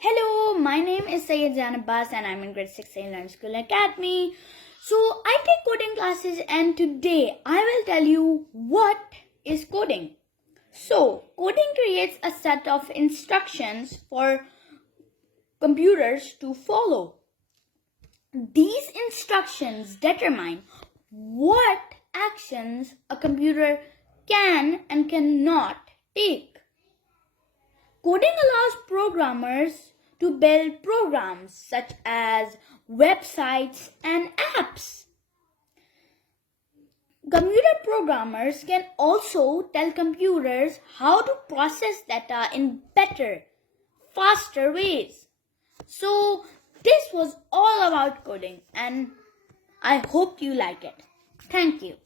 Hello, my name is Syed Jan Abbas and I'm in grade 6 in Learn School Academy. So I take coding classes and today I will tell you what is coding. So coding creates a set of instructions for computers to follow. These instructions determine what actions a computer can and cannot take. Coding allows programmers to build programs such as websites and apps. Computer programmers can also tell computers how to process data in better, faster ways. So this was all about coding and I hope you like it. Thank you.